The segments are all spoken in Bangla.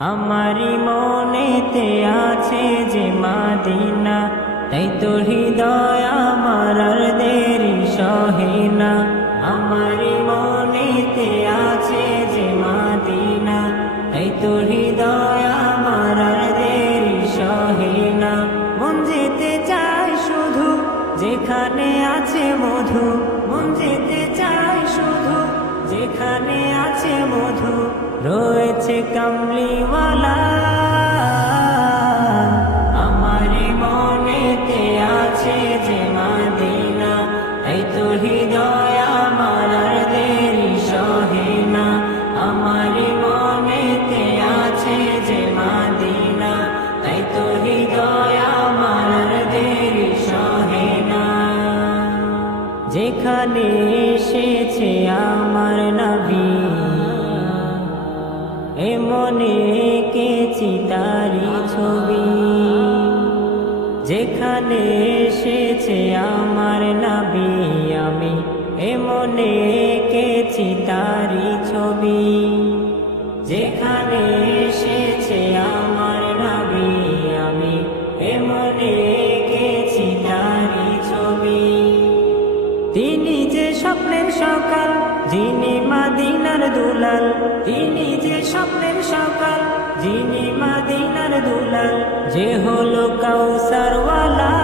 আমারি মনেতে আছে যে মাদিনা, তাই তো হৃদয় আমার আর দেরি সহে না। আমারি মনেতে আছে যে মাদিনা, তাই তো হৃদয় আমার আর দেরি সহে না। মন যেতে চায় শুধু যেখানে আছে মধু, মন যেতে চায় শুধু যেখানে আছে মধু, রয়েছে কামলিওয়ালা। আমারি মনেতে আছে যে মাদিনা, তাই তো হৃদয় আমার আর দেরি সহে না। আমারি মনেতে আছে যে মাদিনা, তাই তো হৃদয় আমার আর দেরি সহে না। যেখানে এসেছে আমার নবী, এ মনে এঁকেছি তারি ছবি। যেখানে এসেছে আমার নবী, আমি এ মনে এঁকেছি তারি ছবি। যেখানে এসেছে আমার নবী, আমি এ মনে এঁকেছি তারি ছবি। তিনি যে স্বপ্নের সকাল, যিনি মাদিনার দুলাল, তিনি যে স্বপ্নের সকাল, যিনি মাদিনার দুলাল, যে হলো কাউসারওয়ালা।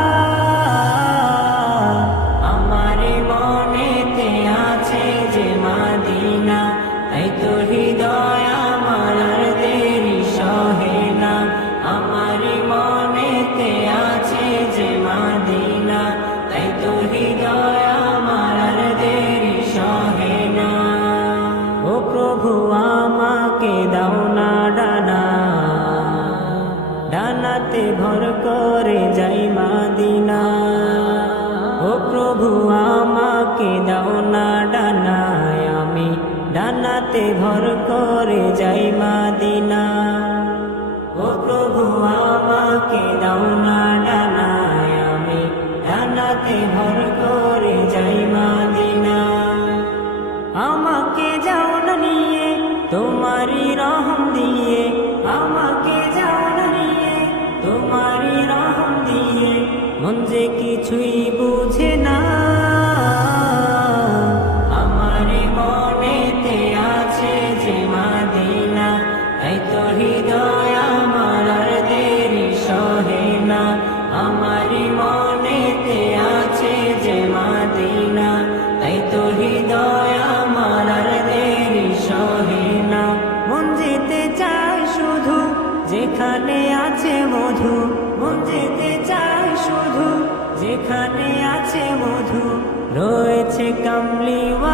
আমারি মনেতে আছে যে মাদিনা, তাই তো হৃদয় আমার আর দেরি সহে না। আমারি মনেতে আছে যে মাদিনা, তাই তো হৃদয় আমার আর দেরি সহে না। ও প্রভু আমাকে দাও না ডানা, ডানাতে ভর করে যাই মাদিনা। ও প্রভু আমাকে দাও না ডানা, আমি ডানাতে ভর করে যাই মাদিনা। ও প্রভু আমাকে দাও না ডানা, আমি ডানাতে ভর করে যাই মাদিনা। আমাকে যাও না নিয়ে তোমারি রহম দিয়ে, আমাকে যাও না নিয়ে তোমারি রহম দিয়ে, মন যে কিছুই বুঝে না। আমারি মনেতে আছে যে মাদিনা, তাই তো হৃদয় আমার আর দেরি সহে না। আমারি মনেতে আছে যে মাদিনা, তাই তো হৃদয় আমার আর দেরি সহে না। মন যেতে চায় শুধু যেখানে আছে মধু, মন যেতে চায় শুধু যেখানে আছে মধু, রয়েছে কামলিওয়ালা।